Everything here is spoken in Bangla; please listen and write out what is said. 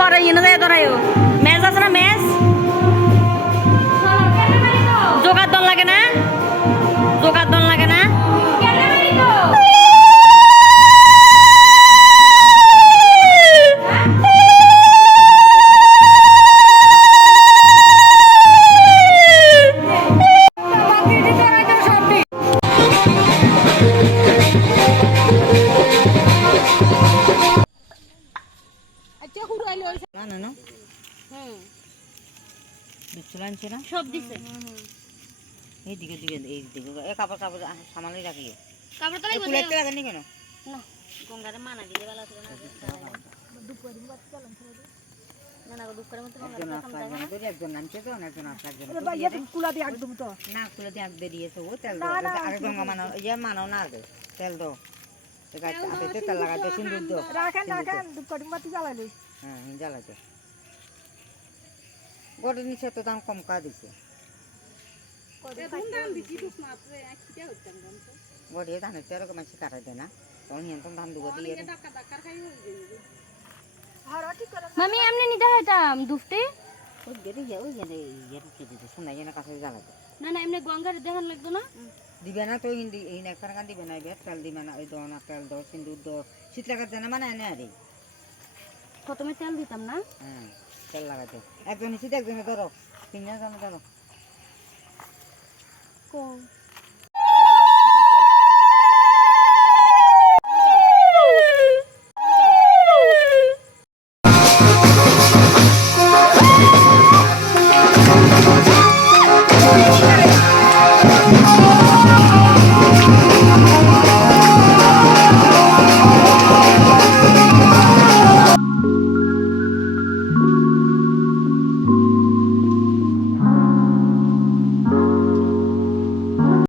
পরে এনে দেয় ধরাইও ম্যাচ আছে না ম্যাচ জোগাড় দল লাগে না জোগাড় দল লাগে না সব দিছে এইদিকে দিকে এইদিকে কাপড় কাপড় সামালই রাখিও কাপড় তো লাগবে কুলেতে লাগেনি কেন না গঙ্গারে মানা দিলে ভালো ছিল না দুপুরে বাত চলন ছিল না না দুপুরে মত গঙ্গারে একজন নামছে তো একজন আসছে একজন আরে ভাই এটা কুলা দিয়ে একদম তো না কুলা দিয়ে একদম দিয়েছে ও তেল দাও আগে গঙ্গা মানাও ইয়া মানাও না আগে তেল দাও গাইতে হাতে তেল লাগাতে সুন্দর দাও রাখেন রাখেন দুপুরে বাতি জ্বালাইলে হ্যাঁ জ্বালাতে গড়ের নিচে তো দাম কম কা দিছে গড়ে ধানের তেরো মাসে কাটাই দেয় না তখন হিয়ান ধান দুগো দিয়ে মামি এমনি নিতে হইতাম দুফতে ওই গেরে যাও গেরে ইয়া কে দিতে শোনা জানা কাছে জ্বালাতে না না এমনি গঙ্গার দেখান লাগতো না দিবে না তো হিন্দি এই না কারণ দিবে না বে তেল দিবে না ওই দোনা তেল দাও সিন্দুর দাও শীত লাগাতে না মানে এনে আরে প্রথমে তেল দিতাম না হ্যাঁ তেল লাগাতে একজন শীত একজনে ধরো তিনজন ধরো কো